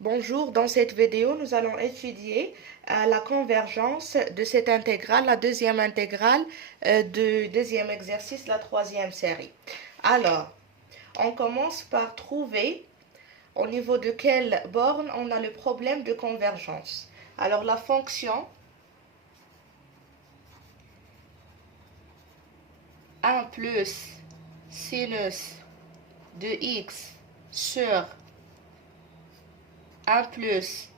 Bonjour, dans cette vidéo, nous allons étudier la convergence de cette intégrale, la deuxième intégrale du deuxième exercice, la troisième série. Alors, on commence par trouver au niveau de quelle borne on a le problème de convergence. Alors, la fonction 1 plus sinus de x sur 1 plus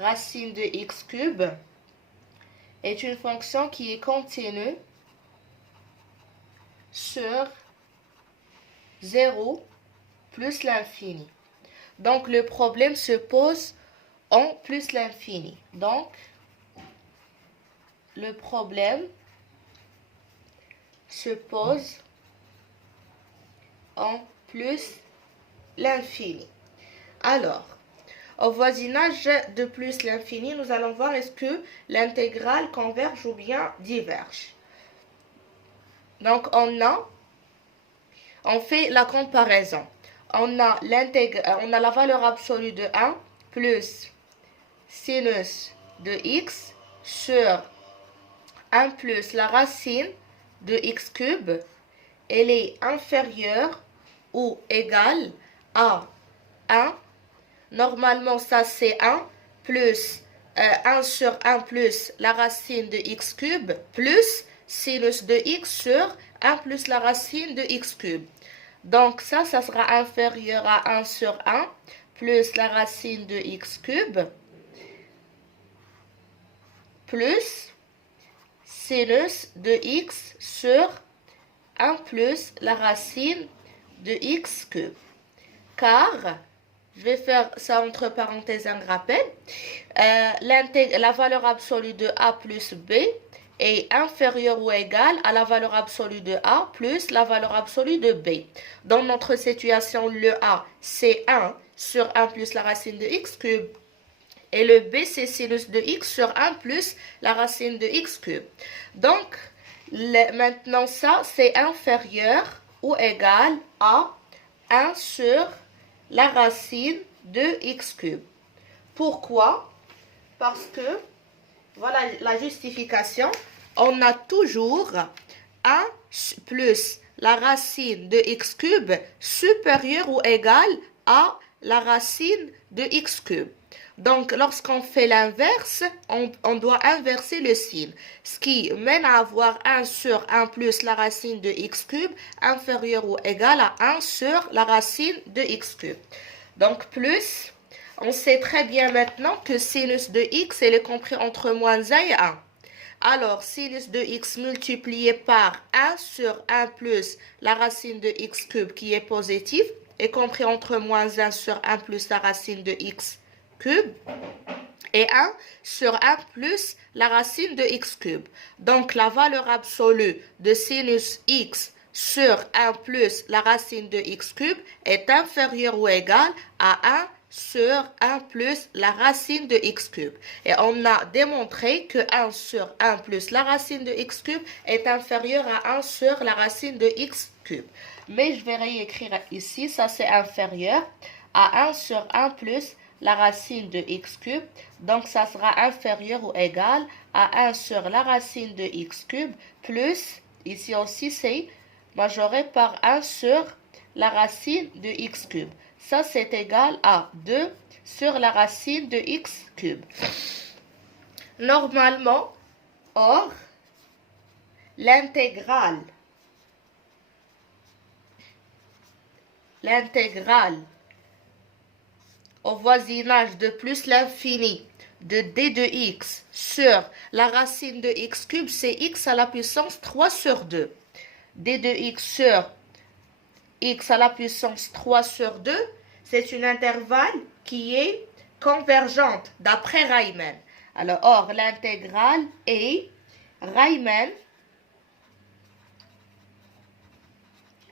racine de x cube est une fonction qui est continue sur 0 plus l'infini. Donc, le problème se pose en plus l'infini. Donc, le problème se pose en plus l'infini. Alors, au voisinage de plus l'infini, nous allons voir est-ce que l'intégrale converge ou bien diverge. Donc, on fait la comparaison. On a la valeur absolue de 1 plus sinus de x sur 1 plus la racine de x cube. Elle est inférieure ou égale à 1. Normalement, ça c'est 1 plus 1 sur 1 plus la racine de x cube plus sinus de x sur 1 plus la racine de x cube. Donc ça sera inférieur à 1 sur 1 plus la racine de x cube plus sinus de x sur 1 plus la racine de x cube. Car, je vais faire ça entre parenthèses un rappel, la valeur absolue de a plus b est inférieure ou égale à la valeur absolue de a plus la valeur absolue de b. Dans notre situation, le a c'est 1 sur 1 plus la racine de x cube. Et le b c'est sinus de x sur 1 plus la racine de x cube. Donc, maintenant ça c'est inférieur ou égal à 1 sur la racine de x cube. Pourquoi? Parce que, voilà la justification, on a toujours 1 plus la racine de x cube supérieure ou égale à la racine de x cube. Donc, lorsqu'on fait l'inverse, on doit inverser le signe, ce qui mène à avoir 1 sur 1 plus la racine de x cube inférieur ou égal à 1 sur la racine de x cube. Donc, plus, on sait très bien maintenant que sinus de x, elle est compris entre moins 1 et 1. Alors, sinus de x multiplié par 1 sur 1 plus la racine de x cube qui est positive est compris entre moins 1 sur 1 plus la racine de x cube et 1 sur 1 plus la racine de x cube. Donc, la valeur absolue de sinus x sur 1 plus la racine de x cube est inférieure ou égale à 1 sur 1 plus la racine de x cube. Et on a démontré que 1 sur 1 plus la racine de x cube est inférieur à 1 sur la racine de x cube. Mais je vais réécrire ici, ça c'est inférieur à 1 sur 1 plus la racine de x cube. Donc ça sera inférieur ou égal à 1 sur la racine de x cube plus, ici aussi c'est majoré par 1 sur la racine de x cube. Ça, c'est égal à 2 sur la racine de x cube. Normalement, or, l'intégrale au voisinage de plus l'infini de d de x sur la racine de x cube, c'est x à la puissance 3 sur 2. d de x sur x à la puissance 3 sur 2, c'est une intervalle qui est convergente d'après Riemann. Alors, or, l'intégrale est Riemann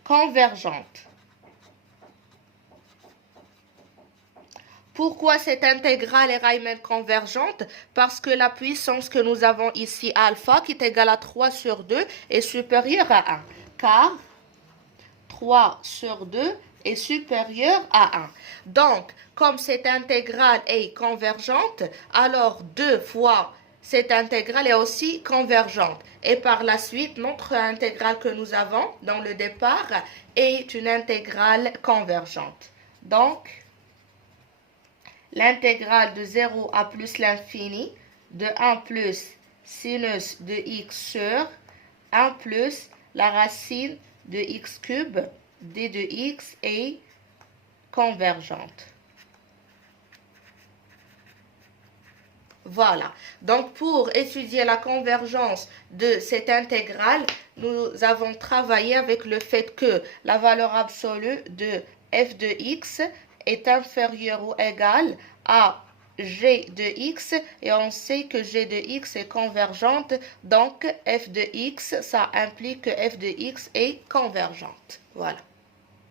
convergente. Pourquoi cette intégrale est Riemann convergente? Parce que la puissance que nous avons ici, alpha, qui est égale à 3 sur 2, est supérieure à 1. Car 3 sur 2 est supérieur à 1. Donc, comme cette intégrale est convergente, alors 2 fois cette intégrale est aussi convergente. Et par la suite, notre intégrale que nous avons dans le départ est une intégrale convergente. Donc, l'intégrale de 0 à plus l'infini de 1 plus sinus de x sur 1 plus la racine de x cube d de x est convergente. Voilà. Donc, pour étudier la convergence de cette intégrale, nous avons travaillé avec le fait que la valeur absolue de f de x est inférieure ou égale à g de x et on sait que g de x est convergente, donc f de x, ça implique que f de x est convergente. Voilà.